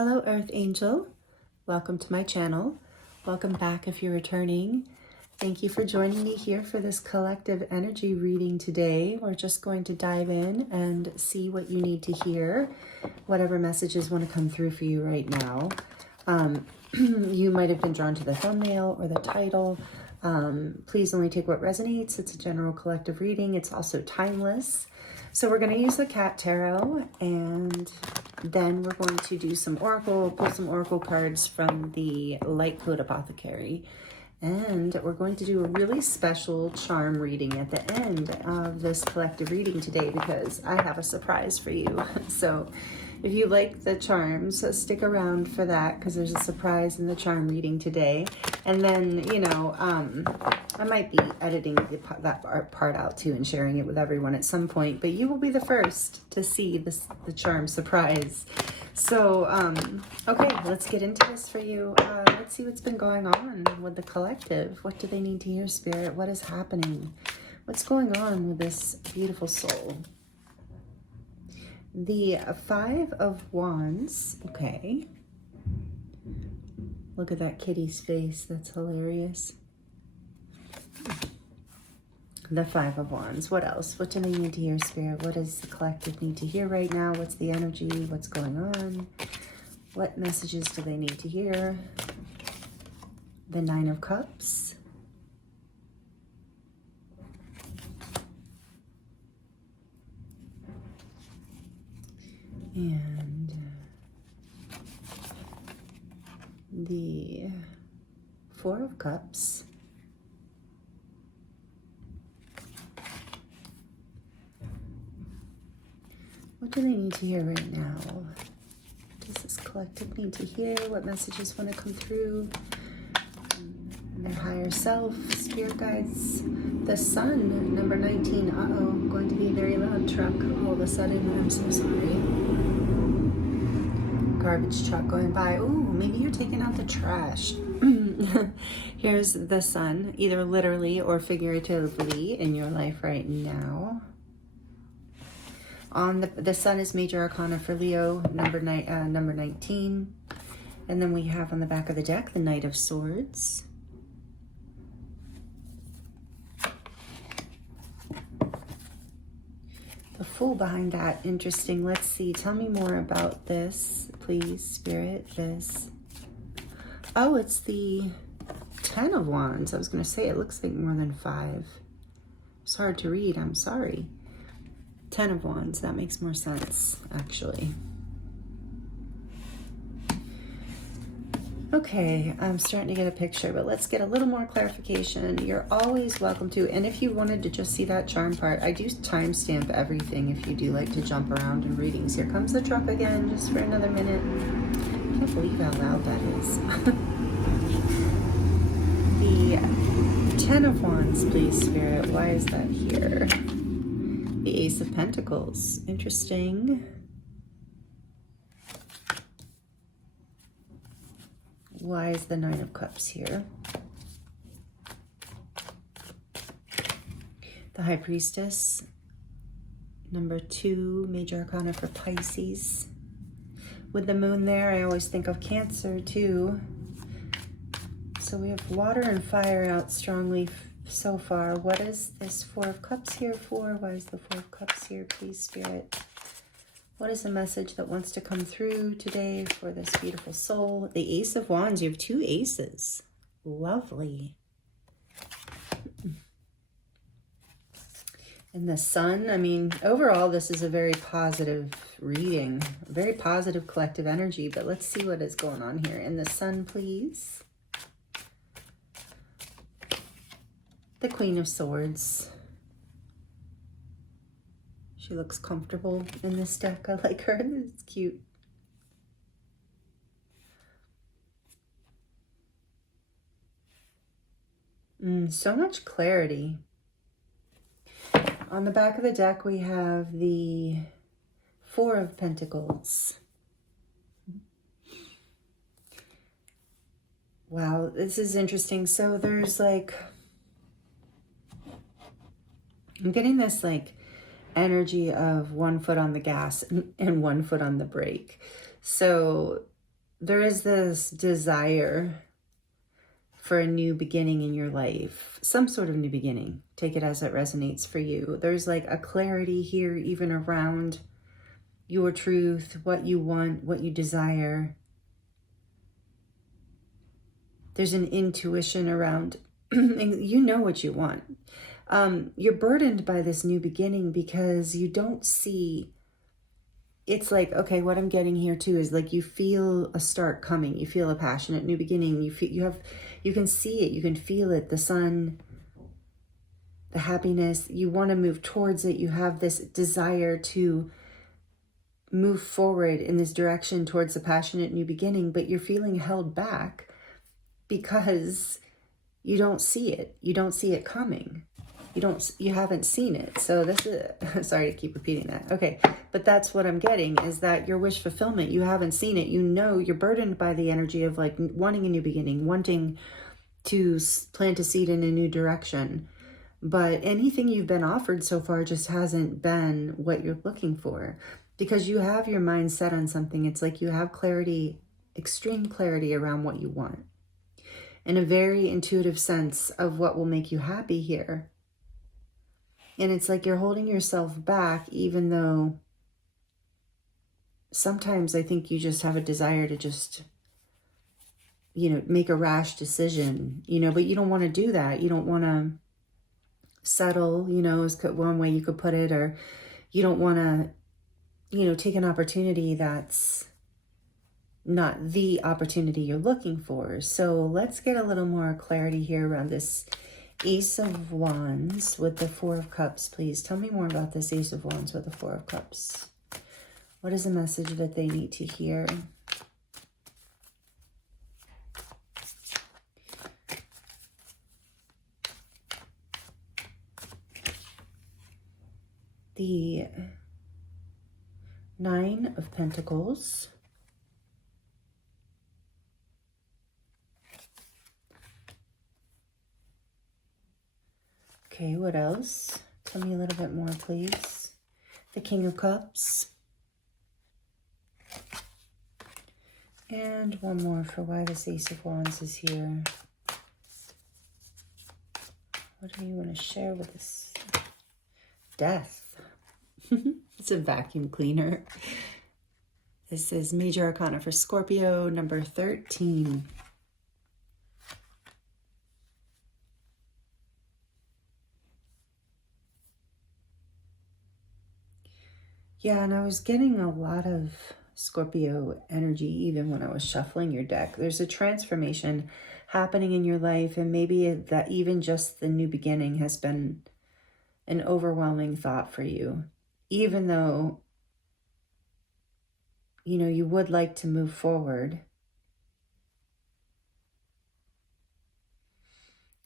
Hello, Earth Angel. Welcome to my channel. Welcome back if you're returning. Thank you for joining me here for this collective energy reading today. We're just going to dive in and see what you need to hear, whatever messages want to come through for you right now. You might have been drawn to the thumbnail or the title. Please only take what resonates. It's a general collective reading. It's also timeless. So we're going to use the Cat Tarot, and then we're going to do some pull some oracle cards from the Light Code Apothecary. And we're going to do a really special charm reading at the end of this collective reading today because I have a surprise for you. So if you like the charms, stick around for that because there's a surprise in the charm reading today. And then, I might be editing that part out too and sharing it with everyone at some point, but you will be the first to see the charm surprise. So, okay, let's get into this for you. Let's see what's been going on with the collective. What do they need to hear, Spirit? What is happening? What's going on with this beautiful soul? The Five of Wands. Okay. Look at that kitty's face. That's hilarious. The Five of Wands. What else? What do they need to hear, Spirit? What does the collective need to hear right now? What's the energy? What's going on? What messages do they need to hear? The Nine of Cups. And the Four of Cups. What do they need to hear right now? Does this collective need to hear? What messages want to come through? Their higher self, spirit guides. The Sun, number 19. Uh-oh, going to be a very loud truck all of a sudden. I'm so sorry. Garbage truck going by. Ooh, maybe you're taking out the trash. Here's the Sun, either literally or figuratively in your life right now. On the Sun is major arcana for Leo, number 19. And then we have on the back of the deck, the Knight of Swords. The Fool behind that, interesting. Let's see, tell me more about this, please, Spirit, this. Oh, it's the Ten of Wands. I was going to say, it looks like more than 5. It's hard to read, I'm sorry. Ten of Wands, that makes more sense, actually. Okay, I'm starting to get a picture, but let's get a little more clarification. You're always welcome to, and if you wanted to just see that charm part, I do timestamp everything if you do like to jump around in readings. Here comes the truck again, just for another minute. I can't believe how loud that is. The Ten of Wands, please, Spirit. Why is that here? The Ace of Pentacles. Interesting. Why is the Nine of Cups here? The High Priestess. Number 2, major arcana for Pisces. With the moon there, I always think of Cancer too. So we have water and fire out strongly so far. What is this Four of Cups here for? Why is the Four of Cups here, please, Spirit? What is the message that wants to come through today for this beautiful soul? The Ace of Wands. You have 2 aces. Lovely. And the Sun. I mean, overall, this is a very positive reading. Very positive collective energy. But let's see what is going on here. And the Sun, please. The Queen of Swords. She looks comfortable in this deck. I like her. It's cute. So much clarity. On the back of the deck, we have the Four of Pentacles. Wow, this is interesting. So there's like, I'm getting this like energy of 1 foot on the gas and 1 foot on the brake. So there is this desire for a new beginning in your life, some sort of new beginning. Take it as it resonates for you. There's like a clarity here, even around your truth, what you want, what you desire. There's an intuition around, you know what you want. You're burdened by this new beginning because you don't see, it's like, okay, what I'm getting here too is like, you feel a start coming. You feel a passionate new beginning. You feel, you can see it, you can feel it, the sun, the happiness. You want to move towards it. You have this desire to move forward in this direction towards the passionate new beginning, but you're feeling held back because you don't see it. You don't see it coming. You haven't seen it. So this is, sorry to keep repeating that. Okay. But that's what I'm getting, is that your wish fulfillment, you haven't seen it. You know, you're burdened by the energy of like wanting a new beginning, wanting to plant a seed in a new direction. But anything you've been offered so far just hasn't been what you're looking for, because you have your mind set on something. It's like you have clarity, extreme clarity around what you want, and a very intuitive sense of what will make you happy here. And it's like you're holding yourself back, even though sometimes I think you just have a desire to just, you know, make a rash decision, you know, but you don't want to do that. You don't want to settle, you know, is one way you could put it, or you don't want to, you know, take an opportunity that's not the opportunity you're looking for. So let's get a little more clarity here around this Ace of Wands with the Four of Cups, please. Tell me more about this Ace of Wands with the Four of Cups. What is the message that they need to hear? The Nine of Pentacles. Okay, what else? Tell me a little bit more, please. The King of Cups. And one more for why this Ace of Wands is here. What do you want to share with us? Death. It's a vacuum cleaner. This is Major Arcana for Scorpio, number 13. Yeah, and I was getting a lot of Scorpio energy even when I was shuffling your deck. There's a transformation happening in your life, and maybe that even just the new beginning has been an overwhelming thought for you, even though, you know, you would like to move forward.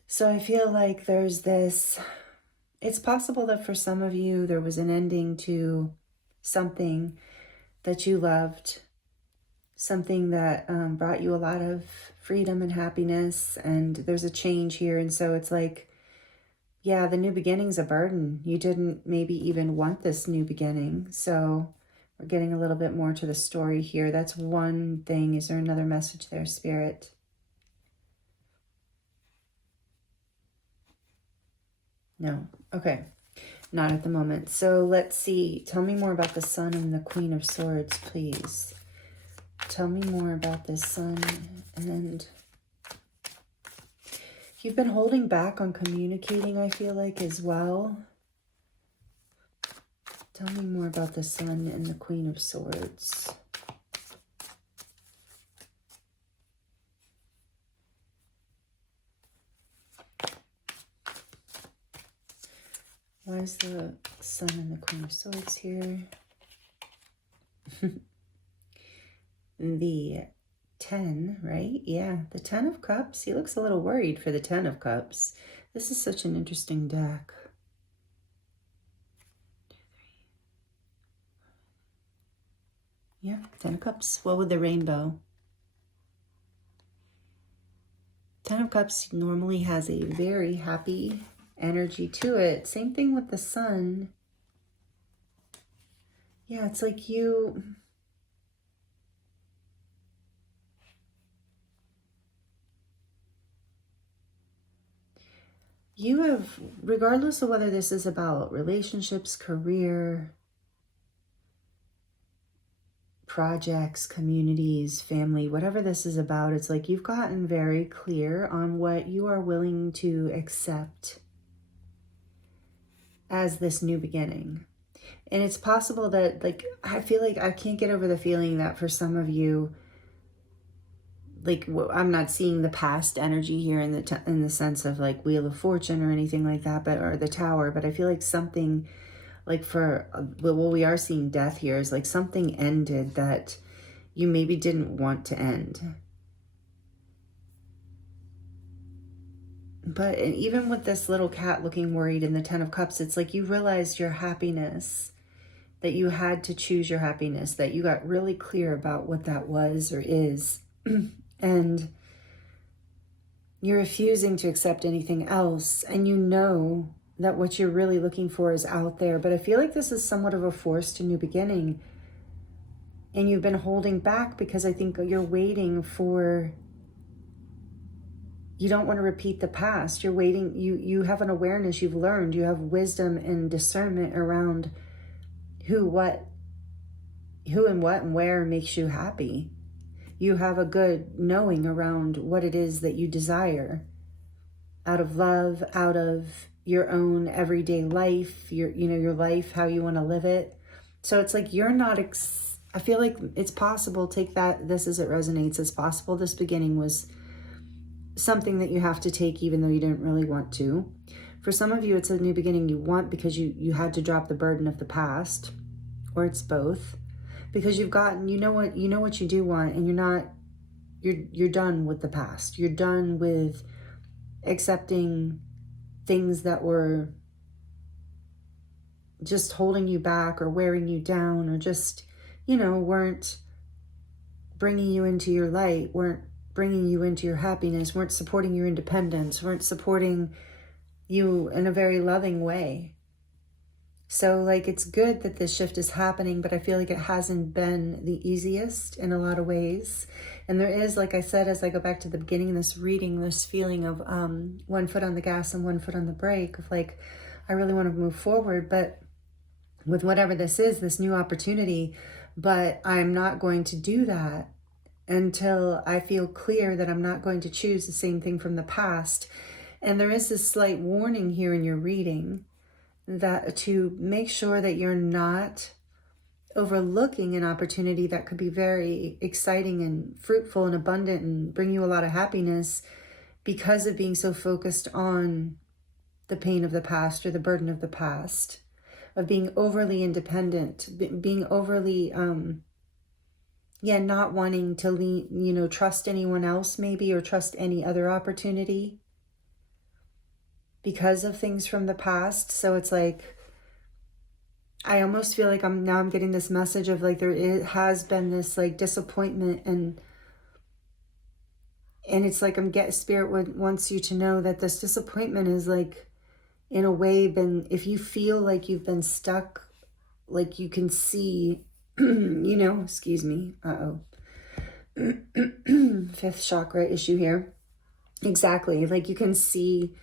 So I feel like there's this, it's possible that for some of you, there was an ending to something that you loved, something that brought you a lot of freedom and happiness, and there's a change here. And so it's like, yeah, the new beginning's a burden. You didn't maybe even want this new beginning. So we're getting a little bit more to the story here. That's one thing. Is there another message there, Spirit? No. Okay. Not at the moment. So let's see. Tell me more about the Sun and the Queen of Swords, please. Tell me more about this Sun. And you've been holding back on communicating, I feel like, as well. Tell me more about the Sun and the Queen of Swords. Why is the Sun and the Queen of Swords here? The 10, right? Yeah, the 10 of Cups. He looks a little worried for the 10 of Cups. This is such an interesting deck. 2, 3. Yeah, 10 of Cups. What with the rainbow? 10 of Cups normally has a very happy energy to it. Same thing with the Sun. Yeah, it's like you you have, regardless of whether this is about relationships, career, projects, communities, family, whatever this is about, it's like you've gotten very clear on what you are willing to accept as this new beginning. And it's possible that, like, I feel like I can't get over the feeling that for some of you, like, I'm not seeing the past energy here in the sense of like Wheel of Fortune or anything like that, but or the Tower. But I feel like something, like for well, we are seeing death here, is like something ended that you maybe didn't want to end. But and even with this little cat looking worried in the Ten of Cups, it's like you realized your happiness, that you had to choose your happiness, that you got really clear about what that was or is. And you're refusing to accept anything else. And you know that what you're really looking for is out there. But I feel like this is somewhat of a forced new beginning. And you've been holding back because I think you're waiting for, you don't want to repeat the past. You're waiting, you have an awareness, you've learned, you have wisdom and discernment around who and what and where makes you happy. You have a good knowing around what it is that you desire out of love, out of your own everyday life, your life, how you want to live it. So it's like you're not, I feel like it's possible, take this as it resonates. It's possible this beginning was something that you have to take even though you didn't really want to. For some of you, it's a new beginning you want because you had to drop the burden of the past, or it's both. Because you've gotten, you know what you do want, and you're done with the past. You're done with accepting things that were just holding you back or wearing you down, or just, weren't bringing you into your light, weren't bringing you into your happiness, weren't supporting your independence, weren't supporting you in a very loving way. So like, it's good that this shift is happening, but I feel like it hasn't been the easiest in a lot of ways. And there is, like I said, as I go back to the beginning of this reading, this feeling of one foot on the gas and one foot on the brake, of like, I really want to move forward, but with whatever this is, this new opportunity, but I'm not going to do that until I feel clear that I'm not going to choose the same thing from the past. And there is this slight warning here in your reading, that to make sure that you're not overlooking an opportunity that could be very exciting and fruitful and abundant and bring you a lot of happiness, because of being so focused on the pain of the past or the burden of the past, of being overly independent, being overly, not wanting to trust anyone else maybe, or trust any other opportunity, because of things from the past. So it's like, I almost feel like I'm getting this message of like, has been this like disappointment, and it's like Spirit wants you to know that this disappointment is like, in a way, if you feel like you've been stuck, like you can see, excuse me, fifth chakra issue here. Exactly. Like you can see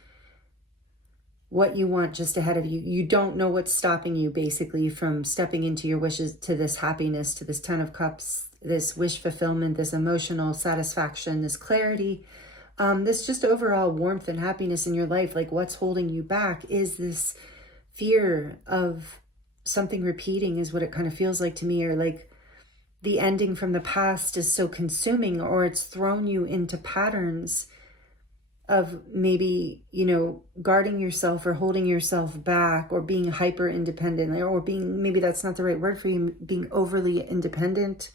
what you want just ahead of you. You don't know what's stopping you basically from stepping into your wishes, to this happiness, to this Ten of Cups, this wish fulfillment, this emotional satisfaction, this clarity, this just overall warmth and happiness in your life. Like what's holding you back is this fear of something repeating, is what it kind of feels like to me, or like the ending from the past is so consuming, or it's thrown you into patterns of maybe, guarding yourself or holding yourself back, or being hyper independent, or being, maybe that's not the right word for you, being overly independent,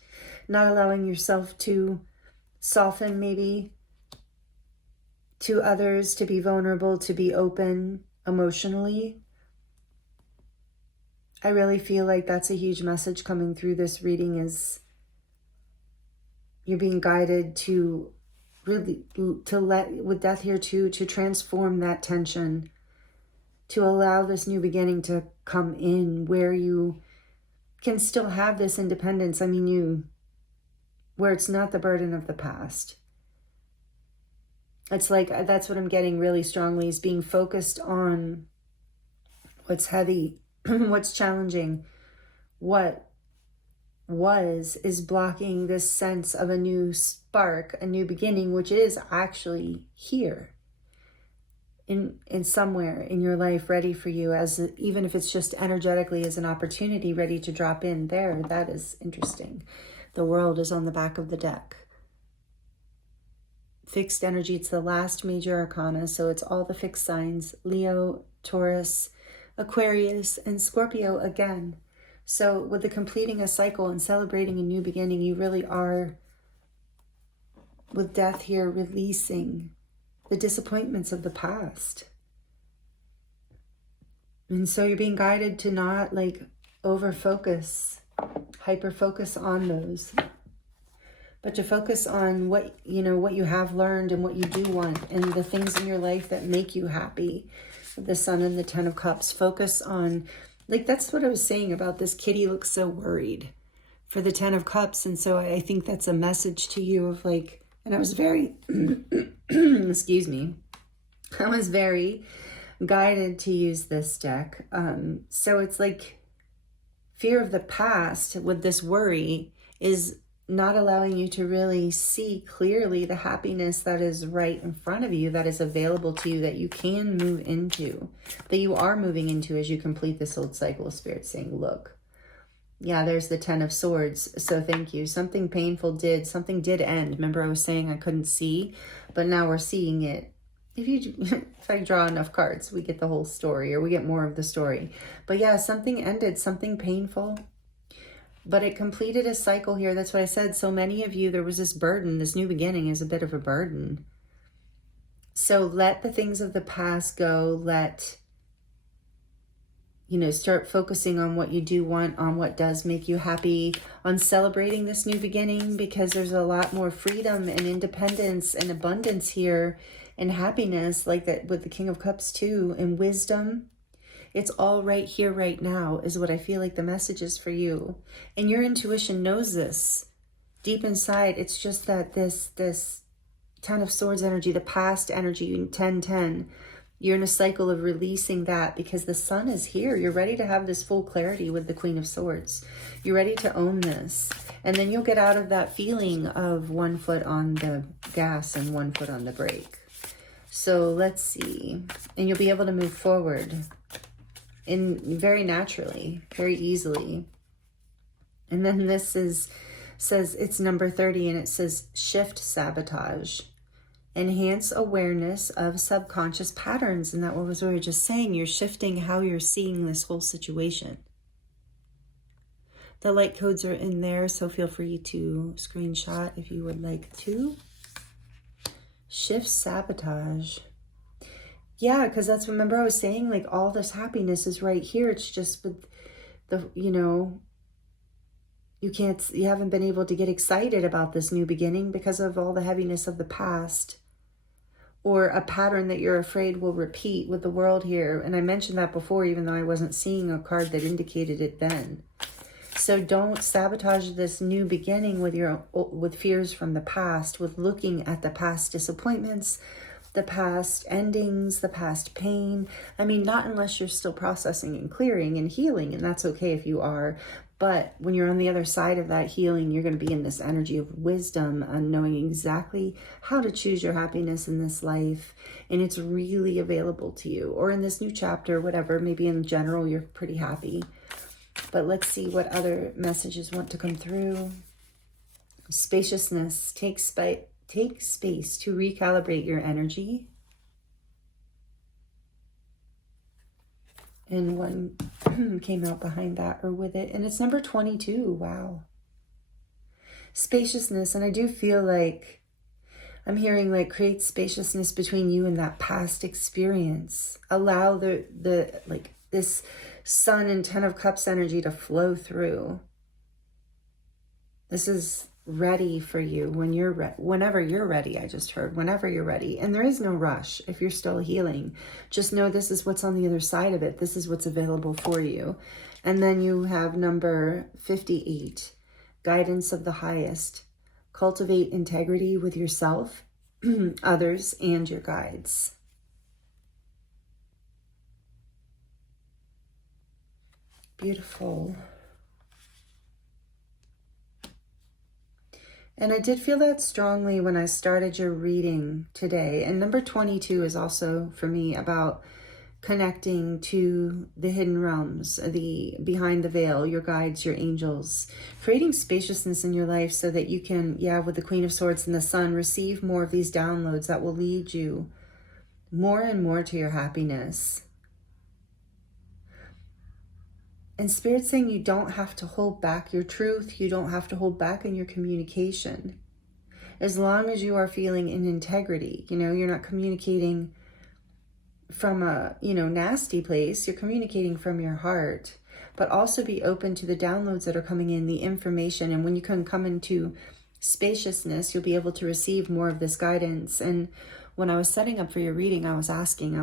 not allowing yourself to soften maybe to others, to be vulnerable, to be open emotionally. I really feel like that's a huge message coming through this reading, is you're being guided to really, to let, with death here too, to transform that tension, to allow this new beginning to come in where you can still have this independence. I mean, where it's not the burden of the past. It's like, that's what I'm getting really strongly, is being focused on what's heavy, what's challenging, what is blocking this sense of a new spark, a new beginning, which is actually here in somewhere in your life, ready for you, as even if it's just energetically as an opportunity ready to drop in there. That is interesting. The World is on the back of the deck. Fixed energy, it's the last major arcana, so it's all the fixed signs: Leo, Taurus, Aquarius, and Scorpio again. So with the completing a cycle and celebrating a new beginning, you really are, with death here, releasing the disappointments of the past. And so you're being guided to not like over focus, hyper focus on those, but to focus on what you have learned and what you do want, and the things in your life that make you happy. The Sun and the Ten of Cups. Focus on, like, that's what I was saying about this kitty looks so worried for the Ten of Cups. And so I think that's a message to you of like, and I was very, excuse me, I was very guided to use this deck. So it's like fear of the past with this worry is not allowing you to really see clearly the happiness that is right in front of you, that is available to you, that you can move into, that you are moving into as you complete this old cycle. Spirit saying, look, yeah, there's the Ten of Swords. So thank you. Something painful something did end. Remember I was saying I couldn't see, but now we're seeing it. If I draw enough cards, we get the whole story, or we get more of the story. But yeah, something ended, something painful. But it completed a cycle here. That's what I said. So many of you, there was this burden. This new beginning is a bit of a burden. So let the things of the past go. Start focusing on what you do want, on what does make you happy, on celebrating this new beginning, because there's a lot more freedom and independence and abundance here and happiness, like that with the King of Cups too, and wisdom. It's all right here, right now, is what I feel like the message is for you. And your intuition knows this deep inside. It's just that this Ten of Swords energy, the past energy, 10-10, you're in a cycle of releasing that because the Sun is here. You're ready to have this full clarity with the Queen of Swords. You're ready to own this. And then you'll get out of that feeling of 1 foot on the gas and 1 foot on the brake. So let's see. And you'll be able to move forward very naturally, very easily. And then this says it's number 30, and it says shift sabotage, enhance awareness of subconscious patterns. And that was what we were just saying. You're shifting how you're seeing this whole situation. The light codes are in there, so feel free to screenshot if you would like to. Shift sabotage. Yeah, because remember I was saying, like, all this happiness is right here. It's just with the, you haven't been able to get excited about this new beginning because of all the heaviness of the past, or a pattern that you're afraid will repeat with the World here. And I mentioned that before, even though I wasn't seeing a card that indicated it then. So don't sabotage this new beginning with fears from the past, with looking at the past disappointments, the past endings, the past pain. I mean, not unless you're still processing and clearing and healing, and that's okay if you are. But when you're on the other side of that healing, you're going to be in this energy of wisdom and knowing exactly how to choose your happiness in this life. And it's really available to you. Or in this new chapter, whatever, maybe in general, you're pretty happy. But let's see what other messages want to come through. Spaciousness. Take space to recalibrate your energy. And one came out behind that or with it. And it's number 22. Wow. Spaciousness. And I do feel like I'm hearing like create spaciousness between you and that past experience. Allow the like this Sun and Ten of Cups energy to flow through. This is ready for you whenever you're ready. I just heard whenever you're ready. And there is no rush if you're still healing. Just know this is what's on the other side of it. This is what's available for you. And then you have number 58, guidance of the highest. Cultivate integrity with yourself. others and your guides. Beautiful. And I did feel that strongly when I started your reading today. And number 22 is also for me about connecting to the hidden realms, the behind the veil, your guides, your angels, creating spaciousness in your life so that you can, with the Queen of Swords and the Sun, receive more of these downloads that will lead you more and more to your happiness. And Spirit's saying you don't have to hold back your truth. You don't have to hold back in your communication. As long as you are feeling in integrity, you're not communicating from a, nasty place. You're communicating from your heart, but also be open to the downloads that are coming in, the information. And when you can come into spaciousness, you'll be able to receive more of this guidance. And when I was setting up for your reading, I was asking,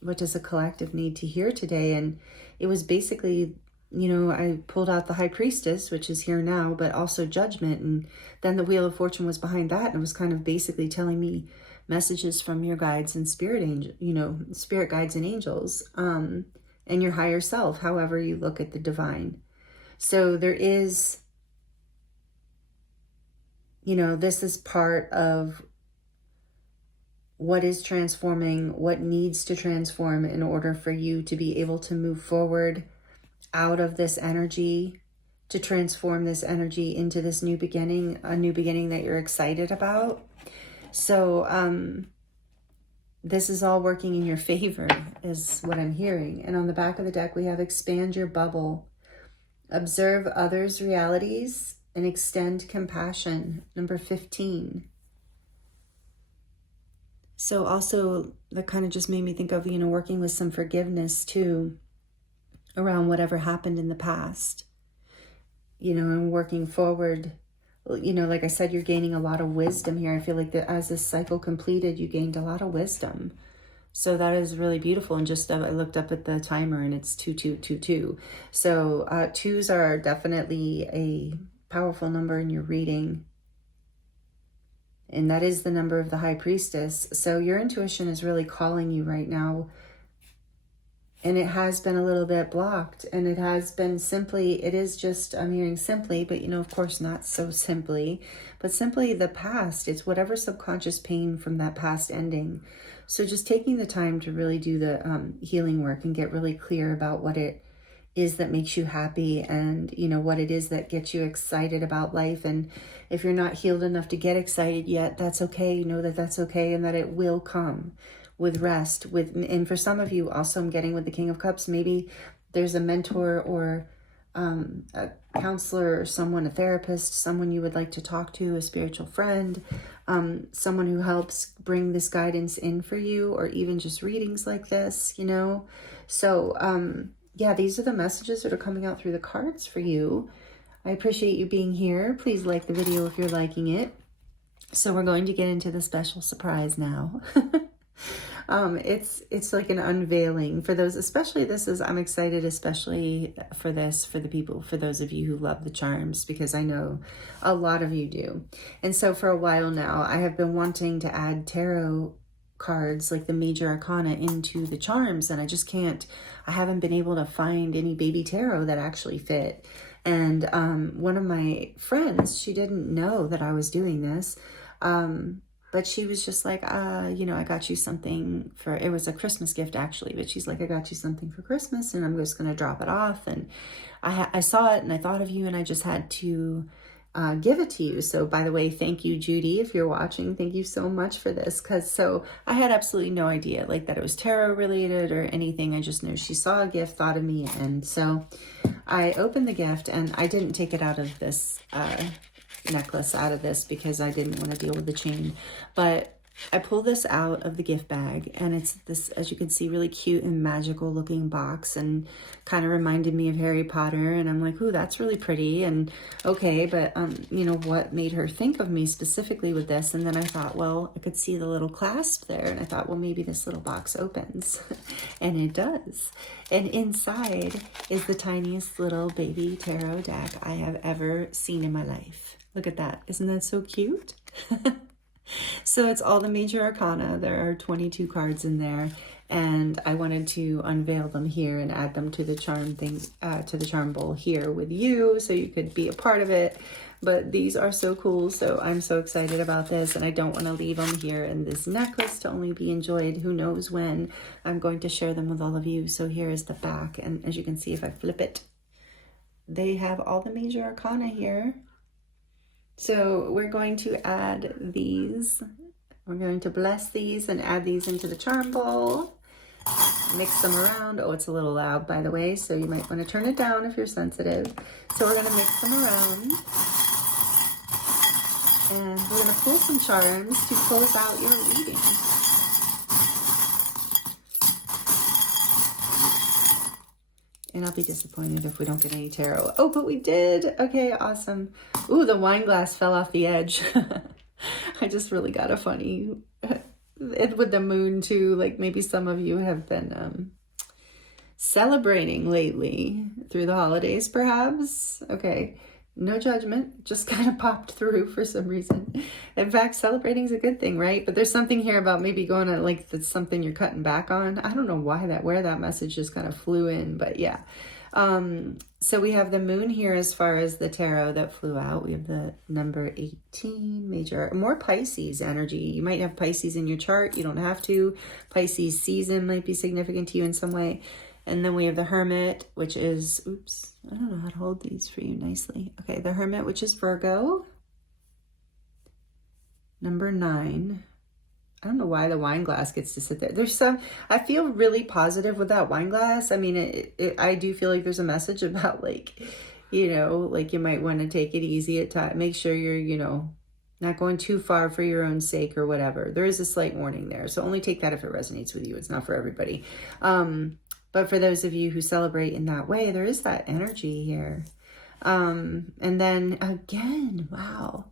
what does a collective need to hear today? And it was basically, I pulled out the High Priestess, which is here now, but also Judgment. And then the Wheel of Fortune was behind that. And it was kind of basically telling me messages from your guides and spirit guides and angels, and your higher self, however you look at the divine. So there is, this is part of what is transforming, what needs to transform in order for you to be able to move forward out of this energy, to transform this energy into this new beginning, a new beginning that you're excited about. So this is all working in your favor is what I'm hearing. And on the back of the deck, we have expand your bubble, observe others' realities, and extend compassion, number 15. So also that kind of just made me think of, working with some forgiveness too around whatever happened in the past, and working forward. Like I said, you're gaining a lot of wisdom here. I feel like that as this cycle completed, you gained a lot of wisdom. So that is really beautiful. And just I looked up at the timer and it's 2222. So twos are definitely a powerful number in your reading. And that is the number of the High Priestess. So your intuition is really calling you right now. And it has been a little bit blocked. And it has been I'm hearing simply, but of course not so simply. But simply the past. It's whatever subconscious pain from that past ending. So just taking the time to really do the healing work and get really clear about what it is that makes you happy, and what it is that gets you excited about life. And if you're not healed enough to get excited yet, that's okay. Know that that's okay, and that it will come with rest. And for some of you also, I'm getting with the King of Cups, maybe there's a mentor or a counselor or someone, a therapist, someone you would like to talk to, a spiritual friend, someone who helps bring this guidance in for you, or even just readings like this, So these are the messages that are coming out through the cards for you. I appreciate you being here. Please like the video if you're liking it. So we're going to get into the special surprise now. It's like an unveiling for those, especially I'm excited, especially for those of you who love the charms, because I know a lot of you do. And so for a while now, I have been wanting to add tarot cards, like the major arcana, into the charms, and I haven't been able to find any baby tarot that actually fit. And one of my friends, she didn't know that I was doing this, but she was just like, I got you something it was a Christmas gift actually, but she's like, I got you something for Christmas and I'm just going to drop it off. And I saw it and I thought of you, and I just had to give it to you. So by the way, thank you, Judy, if you're watching, thank you so much for this. So I had absolutely no idea that it was tarot related or anything. I just know she saw a gift, thought of me. And so I opened the gift, and I didn't take it out of this necklace because I didn't want to deal with the chain, but I pulled this out of the gift bag, and it's this, as you can see, really cute and magical looking box, and kind of reminded me of Harry Potter. And I'm like, ooh, that's really pretty. And okay, but what made her think of me specifically with this? And then I thought, well, I could see the little clasp there, and I thought, well, maybe this little box opens. And it does. And inside is the tiniest little baby tarot deck I have ever seen in my life. Look at that. Isn't that so cute? So it's all the major arcana. There are 22 cards in there, and I wanted to unveil them here and add them to the charm thing, to the charm bowl here with you, so you could be a part of it. But these are so cool, so I'm so excited about this, and I don't want to leave them here in this necklace to only be enjoyed. Who knows when I'm going to share them with all of you. So here is the back, and as you can see, if I flip it, they have all the major arcana here. So we're going to add these. We're going to bless these and add these into the charm bowl. Mix them around. Oh, it's a little loud, by the way, so you might want to turn it down if you're sensitive. So we're going to mix them around. And we're going to pull some charms to close out your reading. And I'll be disappointed if we don't get any tarot. Oh, but we did. Okay, awesome. Ooh, the wine glass fell off the edge. I just really got a funny, with the moon too. Like maybe some of you have been celebrating lately through the holidays, perhaps. Okay, no judgment, just kind of popped through for some reason. In fact, celebrating is a good thing, right? But there's something here about maybe going on, like that's something you're cutting back on. I don't know where that message just kind of flew in, but yeah. So we have the moon here as far as the tarot that flew out. We have the number 18, major, more Pisces energy. You might have Pisces in your chart. You don't have to. Pisces season might be significant to you in some way. And then we have the Hermit, which is, oops, I don't know how to hold these for you nicely. Okay, the Hermit, which is Virgo. Number 9. I don't know why the wine glass gets to sit there. There's some, I feel really positive with that wine glass. I mean, I do feel like there's a message about like, you know, like you might want to take it easy at times. Make sure you're, you know, not going too far for your own sake or whatever. There is a slight warning there. So only take that if it resonates with you. It's not for everybody. But for those of you who celebrate in that way, there is that energy here. And then again, wow.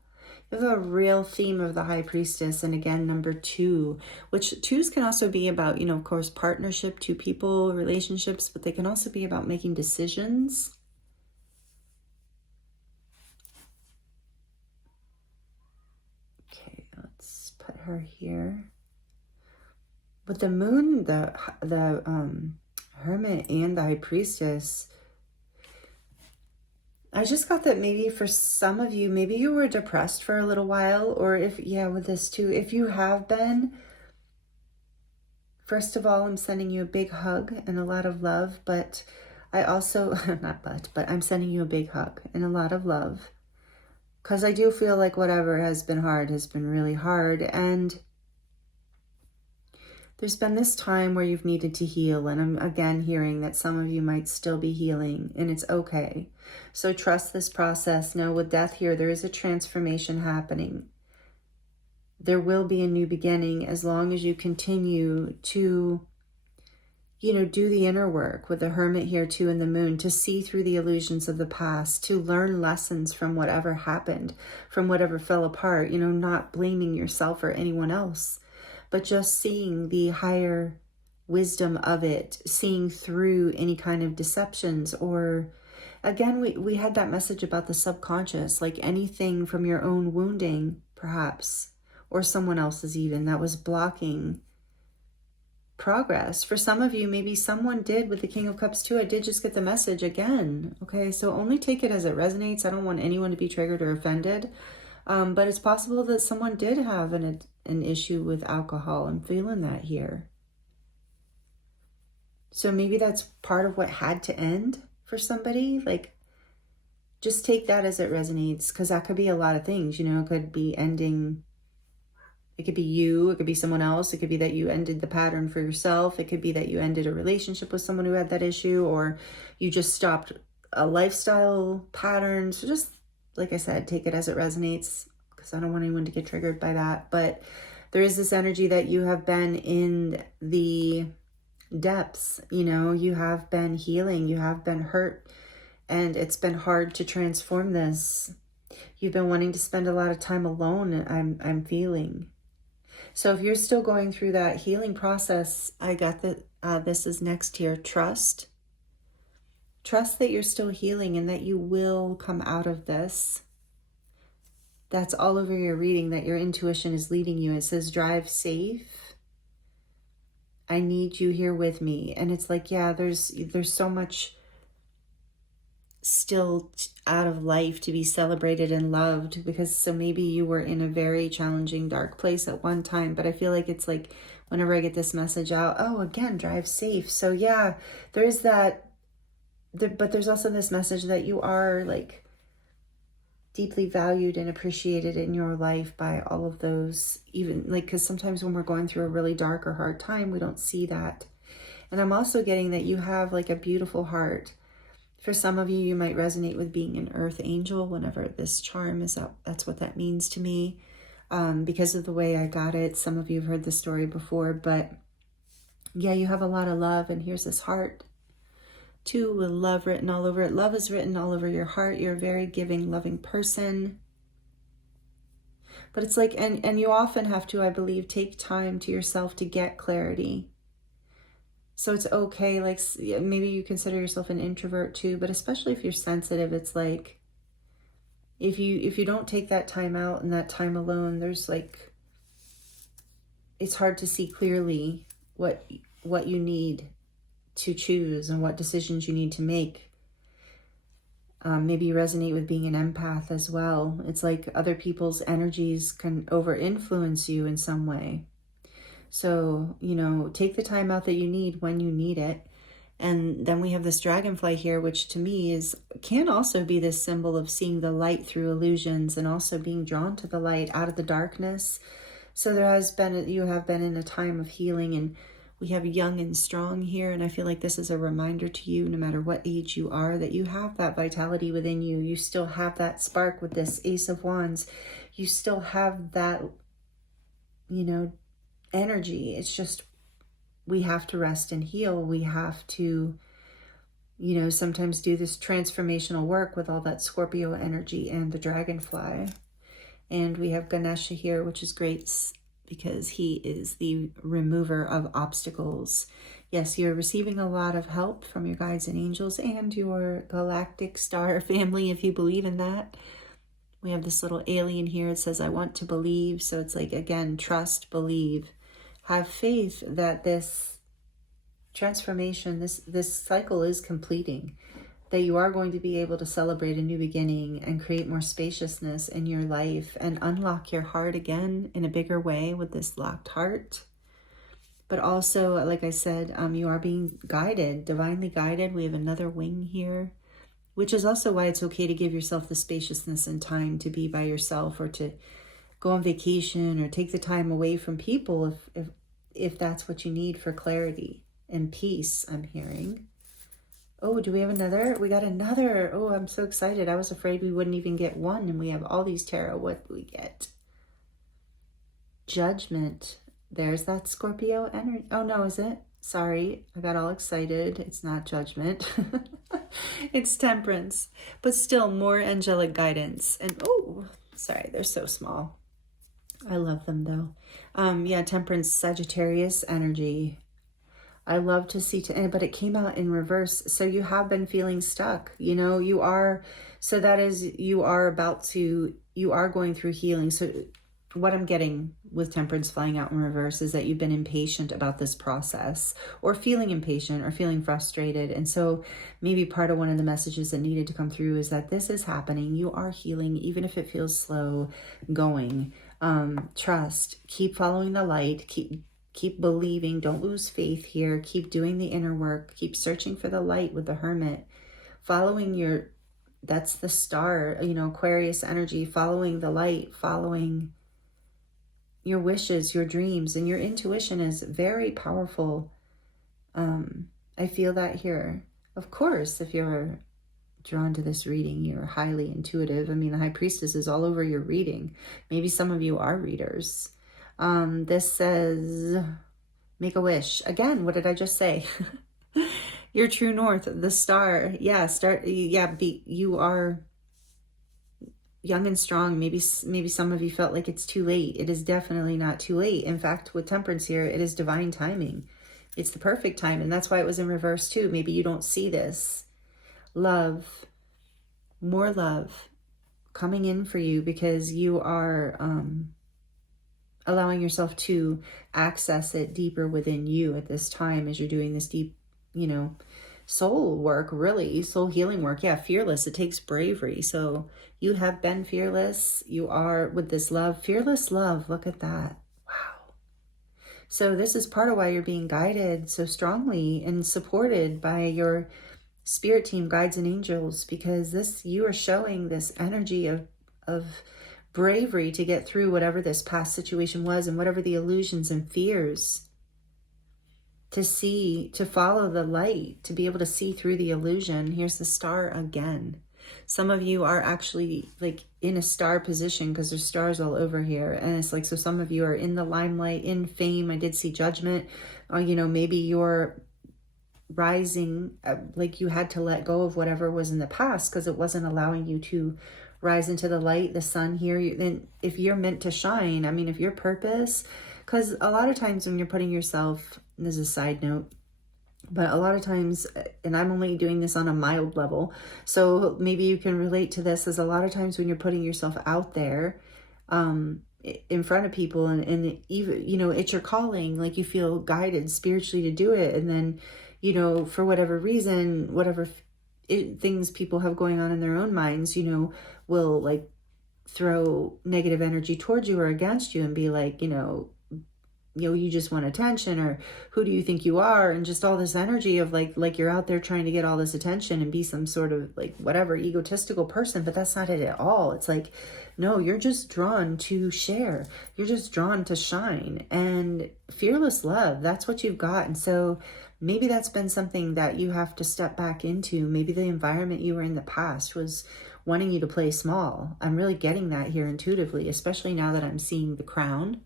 We have a real theme of the High Priestess, and again, number 2, which 2s can also be about, you know, of course, partnership, 2 people, relationships, but they can also be about making decisions. Okay, let's put her here. With the moon, the Hermit and the High Priestess, I just got that maybe for some of you, maybe you were depressed for a little while, or if, yeah, with this too, if you have been, first of all, I'm sending you a big hug and a lot of love, but I also, but I'm sending you a big hug and a lot of love, because I do feel like whatever has been hard has been really hard, and there's been this time where you've needed to heal, and I'm again hearing that some of you might still be healing, and it's okay. So trust this process. Know with death here, there is a transformation happening. There will be a new beginning as long as you continue to, you know, do the inner work with the Hermit here too, and the moon, to see through the illusions of the past, to learn lessons from whatever happened, from whatever fell apart, you know, not blaming yourself or anyone else, but just seeing the higher wisdom of it, seeing through any kind of deceptions. Or again, we had that message about the subconscious, like anything from your own wounding, perhaps, or someone else's even, that was blocking progress. For some of you, maybe someone did with the King of Cups too. I did just get the message again. Okay, so only take it as it resonates. I don't want anyone to be triggered or offended. But it's possible that someone did have an issue with alcohol. I'm feeling that here. So maybe that's part of what had to end for somebody. Like, just take that as it resonates, because that could be a lot of things. You know, it could be ending. It could be you. It could be someone else. It could be that you ended the pattern for yourself. It could be that you ended a relationship with someone who had that issue, or you just stopped a lifestyle pattern. So just, like I said, take it as it resonates, because I don't want anyone to get triggered by that. But there is this energy that you have been in the depths, you know, you have been healing, you have been hurt, and it's been hard to transform this. You've been wanting to spend a lot of time alone, I'm feeling. So if you're still going through that healing process, I got that this is next here. Trust that you're still healing and that you will come out of this. That's all over your reading, that your intuition is leading you. It says, drive safe. I need you here with me. And it's like, yeah, there's so much still out of life to be celebrated and loved, because so maybe you were in a very challenging, dark place at one time. But I feel like it's like whenever I get this message out, oh, again, drive safe. So yeah, there is that, but there's also this message that you are like deeply valued and appreciated in your life by all of those, even like, because sometimes when we're going through a really dark or hard time, we don't see that. And I'm also getting that you have like a beautiful heart. For some of you, you might resonate with being an earth angel whenever this charm is up. That's what that means to me, because of the way I got it. Some of you have heard the story before, but yeah, you have a lot of love. And here's this heart too, with love written all over it. Love is written all over your heart. You're a very giving, loving person. But it's like, and you often have to, I believe, take time to yourself to get clarity. So it's okay, like maybe you consider yourself an introvert too, but especially if you're sensitive, it's like, if you don't take that time out and that time alone, there's like, it's hard to see clearly what you need to choose and what decisions you need to make. Maybe you resonate with being an empath as well. It's like other people's energies can over-influence you in some way. So, you know, take the time out that you need when you need it. And then we have this dragonfly here, which to me can also be this symbol of seeing the light through illusions and also being drawn to the light out of the darkness. So you have been in a time of healing, and we have young and strong here. And I feel like this is a reminder to you, no matter what age you are, that you have that vitality within you. You still have that spark with this Ace of Wands. You still have that, you know, energy. It's just, we have to rest and heal. We have to, you know, sometimes do this transformational work with all that Scorpio energy and the dragonfly. And we have Ganesha here, which is great because he is the remover of obstacles. Yes, you're receiving a lot of help from your guides and angels and your galactic star family, if you believe in that. We have this little alien here. It says, I want to believe. So it's like, again, trust, believe. Have faith that this transformation, this cycle is completing, that you are going to be able to celebrate a new beginning and create more spaciousness in your life and unlock your heart again in a bigger way with this locked heart. But also, like I said, you are being guided, divinely guided. We have another wing here, which is also why it's okay to give yourself the spaciousness and time to be by yourself, or to go on vacation, or take the time away from people if that's what you need for clarity and peace, I'm hearing. Oh, do we have another? We got another. Oh, I'm so excited. I was afraid we wouldn't even get one, and we have all these tarot. What do we get? Judgment. There's that Scorpio energy. Oh, no, is it? Sorry, I got all excited. It's not Judgment. It's Temperance, but still more angelic guidance. And oh, sorry, they're so small. I love them though. Yeah, Temperance, Sagittarius energy. I love to see, but it came out in reverse. So you have been feeling stuck, you know, you are going through healing. So what I'm getting with Temperance flying out in reverse is that you've been impatient about this process, or feeling impatient, or feeling frustrated. And so maybe part of one of the messages that needed to come through is that this is happening. You are healing, even if it feels slow going. Trust, keep following the light, keep believing, don't lose faith here, keep doing the inner work, keep searching for the light with the Hermit, following that's the star, you know, Aquarius energy, following the light, following your wishes, your dreams, and your intuition is very powerful. I feel that here. Of course, if you're drawn to this reading, you're highly intuitive. I mean, the High Priestess is all over your reading. Maybe some of you are readers. This says, make a wish. Again, what did I just say? Your true north, the star. Yeah, you are young and strong. Maybe some of you felt like it's too late. It is definitely not too late. In fact, with Temperance here, it is divine timing. It's the perfect time, and that's why it was in reverse too. Maybe you don't see this. Love, more love, coming in for you because you are allowing yourself to access it deeper within you at this time as you're doing this deep, soul work, really, soul healing work. Yeah, fearless. It takes bravery. So you have been fearless. You are with this love, fearless love. Look at that. Wow. So this is part of why you're being guided so strongly and supported by your spirit team, guides and angels, because you are showing this energy of bravery to get through whatever this past situation was and whatever the illusions and fears, to follow the light, to be able to see through the illusion. Here's the star again. Some of you are actually like in a star position because there's stars all over here. And it's like, so some of you are in the limelight, in fame. I did see judgment. Maybe you're rising, like you had to let go of whatever was in the past because it wasn't allowing you to rise into the light, the sun here. Then if you're meant to shine, if your purpose, because a lot of times when you're putting yourself, and this is a side note, but a lot of times, and I'm only doing this on a mild level, so maybe you can relate to this, as a lot of times when you're putting yourself out there in front of people and even, it's your calling, like you feel guided spiritually to do it. And then, for whatever reason, whatever things people have going on in their own minds, will like throw negative energy towards you or against you and be like, you just want attention, or who do you think you are? And just all this energy of like you're out there trying to get all this attention and be some sort of like whatever egotistical person, but that's not it at all. It's like, no, you're just drawn to share. You're just drawn to shine, and fearless love, that's what you've got. And so maybe that's been something that you have to step back into. Maybe the environment you were in the past was wanting you to play small. I'm really getting that here intuitively, especially now that I'm seeing the crown,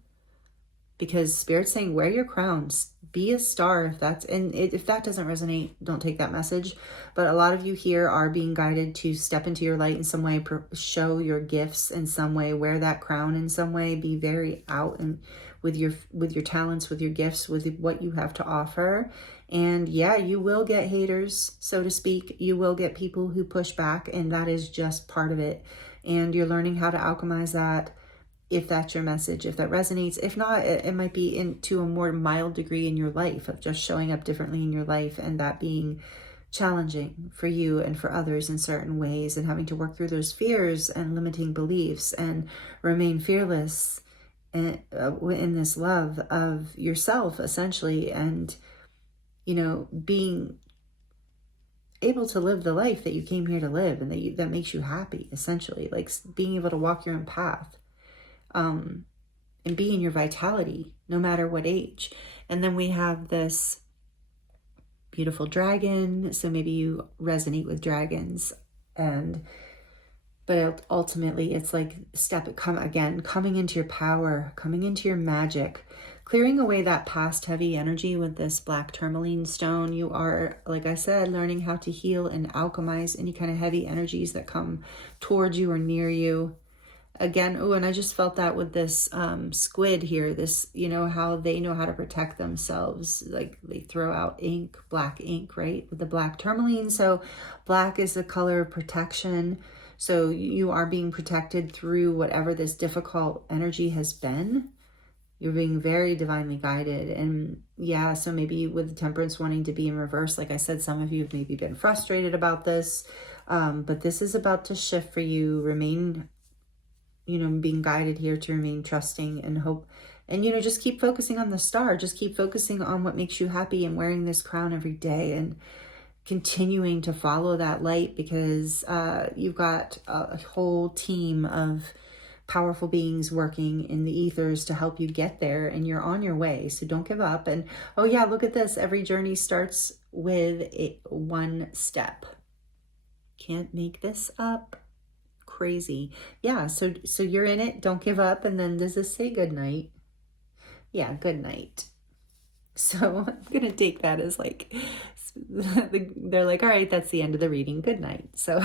because Spirit's saying, wear your crowns, be a star. If that doesn't resonate, don't take that message. But a lot of you here are being guided to step into your light in some way, show your gifts in some way, wear that crown in some way, be very out and with your talents, with your gifts, with what you have to offer. And yeah, you will get haters, so to speak. You will get people who push back, and that is just part of it. And you're learning how to alchemize that, if that's your message, if that resonates. If not, it might be into a more mild degree in your life of just showing up differently in your life, and that being challenging for you and for others in certain ways, and having to work through those fears and limiting beliefs and remain fearless in this love of yourself, essentially, and being able to live the life that you came here to live, and that makes you happy, essentially, like being able to walk your own path, and be in your vitality no matter what age. And then we have this beautiful dragon, so maybe you resonate with dragons, but ultimately it's like coming into your power, coming into your magic, clearing away that past heavy energy with this black tourmaline stone. You are, like I said, learning how to heal and alchemize any kind of heavy energies that come towards you or near you. Again, and I just felt that with this squid here, this, how they know how to protect themselves. Like they throw out ink, black ink, right? With the black tourmaline. So black is the color of protection. So you are being protected through whatever this difficult energy has been. You're being very divinely guided. And yeah, so maybe with the temperance wanting to be in reverse, like I said, some of you have maybe been frustrated about this, but this is about to shift for you. Remain, being guided here to remain trusting and hope. And, just keep focusing on the star. Just keep focusing on what makes you happy and wearing this crown every day and continuing to follow that light, because you've got a whole team of powerful beings working in the ethers to help you get there, and you're on your way. So don't give up. And oh yeah, look at this. Every journey starts with one step. Can't make this up. Crazy. Yeah, so you're in it. Don't give up. And then does this say good night? Yeah, good night. So I'm gonna take that as like, they're like, all right, that's the end of the reading. Good night. So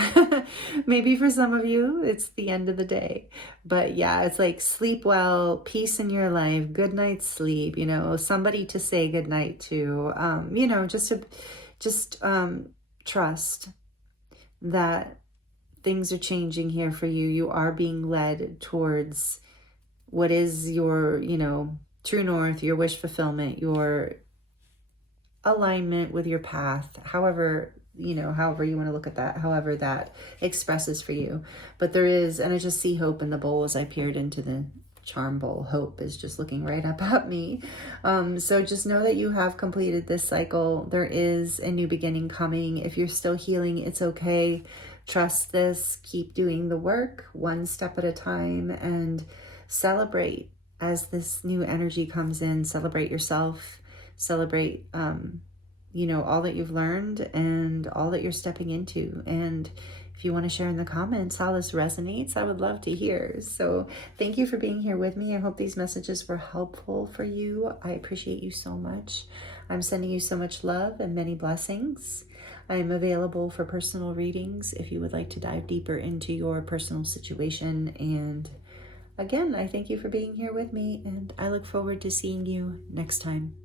maybe for some of you, it's the end of the day. But yeah, it's like sleep well, peace in your life, good night's sleep, somebody to say good night to, just trust that things are changing here for you. You are being led towards what is your, true north, your wish fulfillment, your alignment with your path, however you want to look at that, however that expresses for you. But there is, and I just see hope in the bowl as I peered into the charm bowl. Hope is just looking right up at me. So just know that you have completed this cycle. There is a new beginning coming. If you're still healing, it's okay. Trust this. Keep doing the work one step at a time, and celebrate as this new energy comes in. Celebrate yourself. Celebrate all that you've learned and all that you're stepping into. And if you want to share in the comments how this resonates, I would love to hear. So thank you for being here with me. I hope these messages were helpful for you. I appreciate you so much. I'm sending you so much love and many blessings. I am available for personal readings if you would like to dive deeper into your personal situation. And again, I thank you for being here with me, and I look forward to seeing you next time.